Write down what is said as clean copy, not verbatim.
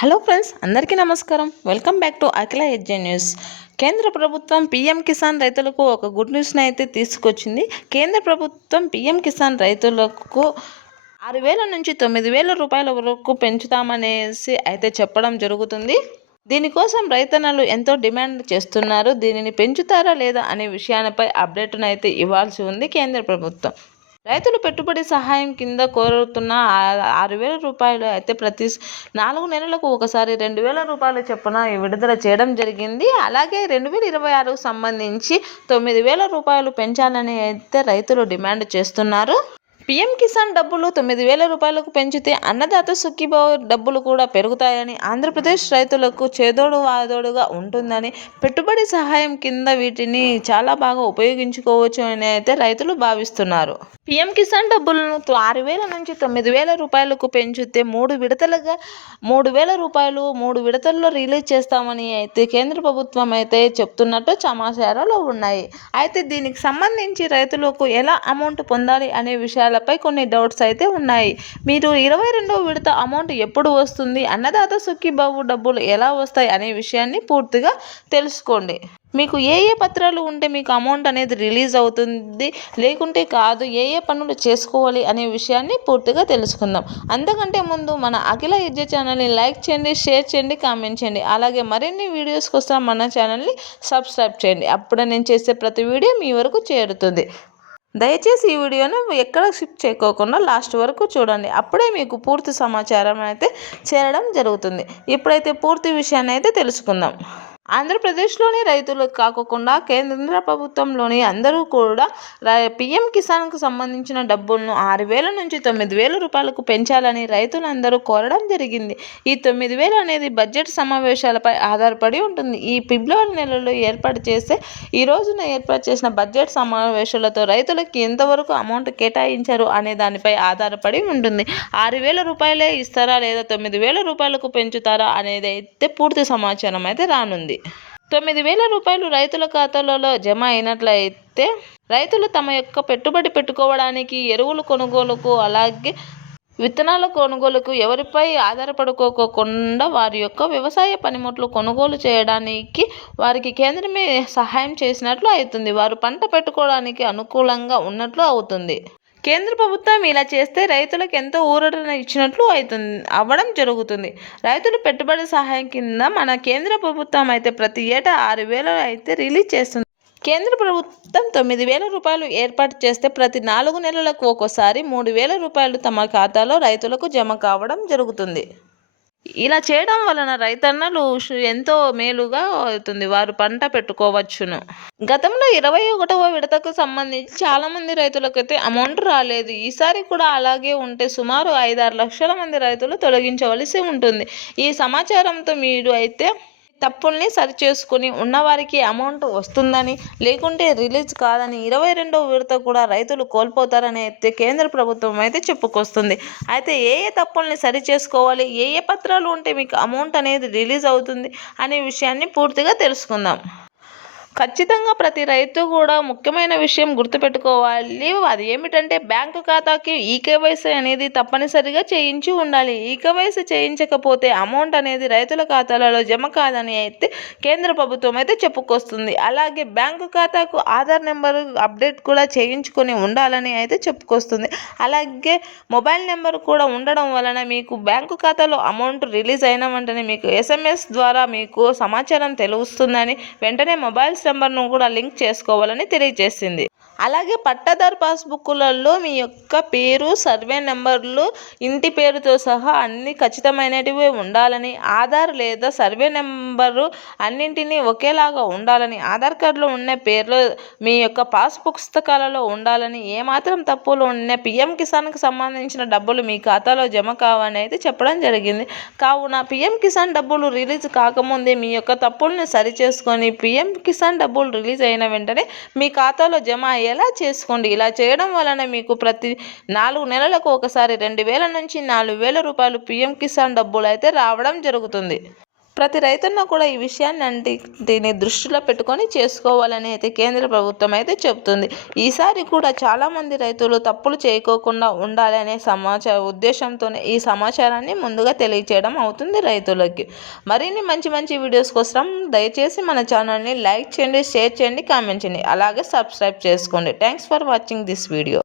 Hello friends, అందరికీ నమస్కారం. Welcome back to Akhila edge news. కేంద్ర ప్రభుత్వం పీఎం కిసాన్ రైతులకు ఒక గుడ్ న్యూస్ని అయితే తీసుకొచ్చింది. కేంద్ర ప్రభుత్వం పీఎం కిసాన్ రైతులకు 6,000 నుంచి 9,000 రూపాయల వరకు పెంచుతామనేసి అయితే చెప్పడం జరుగుతుంది. దీనికోసం రైతన్నలు ఎంతో డిమాండ్ చేస్తున్నారు. దీనిని పెంచుతారా లేదా అనే విషయాలపై అప్డేట్ను అయితే ఇవ్వాల్సి ఉంది కేంద్ర ప్రభుత్వం. రైతులు పెట్టుబడి సహాయం కింద కోరుతున్న 6,000 రూపాయలు అయితే ప్రతి 4 నెలలకు ఒకసారి 2,000 రూపాయలు చొప్పున విడుదల చేయడం జరిగింది. అలాగే 2026కు సంబంధించి 9,000 రూపాయలు పెంచాలని అయితే రైతులు డిమాండ్ చేస్తున్నారు. పీఎం కిసాన్ డబ్బులు 9,000 రూపాయలకు పెంచితే అన్నదాత సుఖీభావ డబ్బులు కూడా పెరుగుతాయని, ఆంధ్రప్రదేశ్ రైతులకు చేదోడు వాదోడుగా ఉంటుందని, పెట్టుబడి సహాయం కింద వీటిని చాలా బాగా ఉపయోగించుకోవచ్చు అని అయితే రైతులు భావిస్తున్నారు. పీఎం కిసాన్ డబ్బులను 6,000 నుంచి 9,000 రూపాయలకు పెంచితే 3 విడతలుగా 3,000 రూపాయలు 3 విడతల్లో రిలీజ్ చేస్తామని అయితే కేంద్ర ప్రభుత్వం అయితే చెప్తున్నట్టు సమాచారాలు ఉన్నాయి. అయితే దీనికి సంబంధించి రైతులకు ఎలా అమౌంట్ పొందాలి అనే విషయాలపై కొన్ని డౌట్స్ అయితే ఉన్నాయి. మీరు 22వ విడత అమౌంట్ ఎప్పుడు వస్తుంది, అన్నదాత సుఖీభావ డబ్బులు ఎలా వస్తాయి అనే విషయాన్ని పూర్తిగా తెలుసుకోండి. మీకు ఏ పత్రాలు ఉంటే మీకు అమౌంట్ అనేది రిలీజ్ అవుతుంది, లేకుంటే కాదు, ఏ పనులు చేసుకోవాలి అనే విషయాన్ని పూర్తిగా తెలుసుకుందాం. అంతకంటే ముందు మన అఖిల ఎడ్జే ఛానల్ని లైక్ చేయండి, షేర్ చేయండి, కామెంట్ చేయండి. అలాగే మరిన్ని వీడియోస్ కోసం మన ఛానల్ని సబ్స్క్రైబ్ చేయండి. అప్పుడే నేను చేసే ప్రతి వీడియో మీ వరకు చేరుతుంది. దయచేసి ఈ వీడియోను ఎక్కడ స్కిప్ చేయకోకుండా లాస్ట్ వరకు చూడండి. అప్పుడే మీకు పూర్తి సమాచారం అయితే చేరడం జరుగుతుంది. ఇప్పుడైతే పూర్తి విషయాన్ని అయితే తెలుసుకుందాం. ఆంధ్రప్రదేశ్లోని రైతులు కాకుండా కేంద్ర ప్రభుత్వంలోని అందరూ కూడా పీఎం కిసాన్కు సంబంధించిన డబ్బులను 6,000 నుంచి 9,000 రూపాయలకు పెంచాలని రైతులందరూ కోరడం జరిగింది. ఈ 9,000 అనేది బడ్జెట్ సమావేశాలపై ఆధారపడి ఉంటుంది. ఈ ఫిబ్రవరి నెలలో ఈ రోజున ఏర్పాటు చేసిన బడ్జెట్ సమావేశాలతో రైతులకు ఎంతవరకు అమౌంట్ కేటాయించారు అనే దానిపై ఆధారపడి ఉంటుంది. 6,000 రూపాయలే ఇస్తారా లేదా 9,000 రూపాయలకు పెంచుతారా అనేది అయితే పూర్తి సమాచారం అయితే రానుంది. 9,000 రూపాయలు రైతుల ఖాతాలలో జమ అయినట్లయితే రైతులు తమ యొక్క పెట్టుబడి పెట్టుకోవడానికి, ఎరువుల కొనుగోలుకు, అలాగే విత్తనాల కొనుగోలుకు ఎవరిపై ఆధారపడుకోకుండా వారి యొక్క వ్యవసాయ పనిముట్లు కొనుగోలు చేయడానికి వారికి కేంద్రమే సహాయం చేసినట్లు అవుతుంది. వారు పంట పెట్టుకోవడానికి అనుకూలంగా ఉన్నట్లు అవుతుంది. కేంద్ర ప్రభుత్వం ఇలా చేస్తే రైతులకు ఎంతో ఊరటను ఇచ్చినట్లు అవ్వడం జరుగుతుంది. రైతులు పెట్టుబడి సహాయం కింద మన కేంద్ర ప్రభుత్వం అయితే ప్రతి ఏటా 6,000 అయితే రిలీజ్ చేస్తుంది. కేంద్ర ప్రభుత్వం 9,000 రూపాయలు ఏర్పాటు చేస్తే ప్రతి 4 నెలలకు ఒకసారి 3,000 రూపాయలు తమ ఖాతాలో రైతులకు జమ కావడం జరుగుతుంది. ఇలా చేయడం వలన రైతన్నలు ఎంతో మేలుగా అవుతుంది. వారు పంట పెట్టుకోవచ్చును. గతంలో 21వ విడతకు సంబంధించి చాలామంది రైతులకైతే అమౌంట్ రాలేదు. ఈసారి కూడా అలాగే ఉంటే సుమారు 5-6 లక్షల మంది రైతులు తొలగించవలసి ఉంటుంది. ఈ సమాచారంతో మీరు అయితే తప్పుల్ని సరిచేసుకుని ఉన్నవారికి అమౌంట్ వస్తుందని, లేకుంటే రిలీజ్ కాదని 22వ విడత కూడా రైతులు కోల్పోతారని అయితే కేంద్ర ప్రభుత్వం అయితే చెప్పుకొస్తుంది. అయితే ఏ తప్పుల్ని సరిచేసుకోవాలి, ఏ పత్రాలు ఉంటే మీకు అమౌంట్ అనేది రిలీజ్ అవుతుంది అనే విషయాన్ని పూర్తిగా తెలుసుకుందాం. ఖచ్చితంగా ప్రతి రైతు కూడా ముఖ్యమైన విషయం గుర్తుపెట్టుకోవాలి. అది ఏమిటంటే బ్యాంకు ఖాతాకి ఈకేవైసీ అనేది తప్పనిసరిగా చేయించి ఉండాలి. ఈకేవైసీ చేయించకపోతే అమౌంట్ అనేది రైతుల ఖాతాలలో జమ కాదని అయితే కేంద్ర ప్రభుత్వం అయితే చెప్పుకొస్తుంది. అలాగే బ్యాంకు ఖాతాకు ఆధార్ నెంబరు అప్డేట్ కూడా చేయించుకొని ఉండాలని అయితే చెప్పుకొస్తుంది. అలాగే మొబైల్ నెంబర్ కూడా ఉండడం వలన మీకు బ్యాంకు ఖాతాలో అమౌంట్ రిలీజ్ అయిన వెంటనే మీకు SMS ద్వారా మీకు సమాచారం తెలుస్తుందని, వెంటనే మొబైల్ నెంబర్ను కూడా లింక్ చేసుకోవాలని తెలియజేసింది. అలాగే పట్టాదారు పాస్బుక్లలో మీ యొక్క పేరు, సర్వే నెంబర్లు, ఇంటి పేరుతో సహా అన్ని ఖచ్చితమైనటివి ఉండాలని, ఆధార్ లేదా సర్వే నెంబరు అన్నింటినీ ఒకేలాగా ఉండాలని, ఆధార్ కార్డులో ఉన్న పేర్లు మీ యొక్క పాస్ పుస్తకాలలో ఉండాలని, ఏమాత్రం తప్పులు ఉన్న పీఎం కిసాన్కి సంబంధించిన డబ్బులు మీ ఖాతాలో జమ కావని అయితే చెప్పడం జరిగింది. కావున పీఎం కిసాన్ డబ్బులు రిలీజ్ కాకముందే మీ యొక్క తప్పుల్ని సరిచేసుకొని పీఎం కిసాన్ డబ్బులు రిలీజ్ అయిన వెంటనే మీ ఖాతాలో జమ ఎలా చేసుకోండి. ఇలా చేయడం వలన మీకు ప్రతి 4 నెలలకు ఒకసారి 2,000 నుంచి 4,000 రూపాయలు పీఎం కిసాన్ డబ్బులు అయితే రావడం జరుగుతుంది. ప్రతి రైతన్న కూడా ఈ విషయాన్ని దీన్ని దృష్టిలో పెట్టుకొని చేసుకోవాలని అయితే కేంద్ర ప్రభుత్వం అయితే చెబుతుంది. ఈసారి కూడా చాలామంది రైతులు తప్పులు చేయకోకుండా ఉండాలనే ఉద్దేశంతోనే ఈ సమాచారాన్ని ముందుగా తెలియచేయడం అవుతుంది రైతులకి. మరిన్ని మంచి మంచి వీడియోస్ కోసం దయచేసి మన ఛానల్ని లైక్ చేయండి, షేర్ చేయండి, కామెంట్ చేయండి, అలాగే సబ్స్క్రైబ్ చేసుకోండి. Thanks for watching this video.